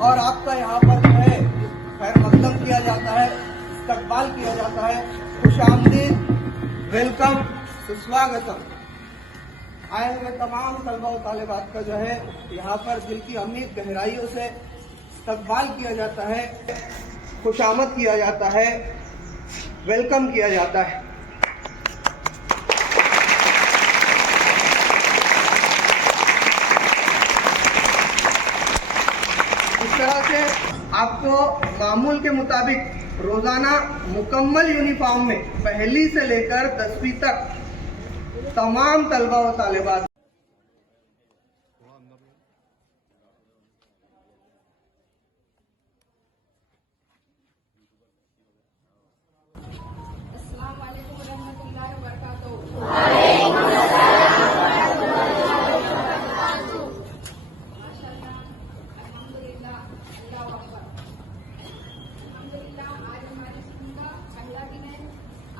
और आपका यहाँ पर जो है खैर मकदम किया जाता है, इस्तकबाल किया जाता है, खुशामदीद, वेलकम, सुस्वागतम। आए हुए तमाम तलबा और तालिबात का जो है यहाँ पर दिल की अमीर गहराइयों से इस्तकबाल किया जाता है, खुशामद किया जाता है, वेलकम किया जाता है। इस तरह से आपको मामूल के मुताबिक रोजाना मुकम्मल यूनिफॉर्म में पहली से लेकर 10वीं तक तमाम तलबा और तालिबात अस्सलाम वालेकुम रहमतुल्लाहि व बरकातहू। माशाअल्लाह, अल्हम्दुलिल्लाह, अल्लाहु अकबर। अल्हम्दुलिल्लाह, आज हमारी स्कूल का पहला दिन है।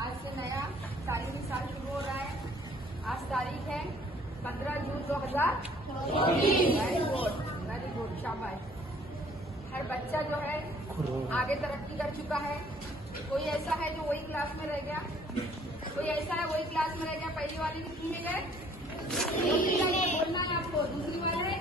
आज से नया तालीमी साल शुरू हो रहा है। आज तारीख है 15 जून 2024। वेरी गुड, शाबाश। हर बच्चा जो है आगे तरक्की कर चुका है। कोई ऐसा है जो वही क्लास में रह गया, कोई ऐसा है वही क्लास में रह गया। पहली वाले कितनी में गए? बोलना है आपको। दूसरी वाले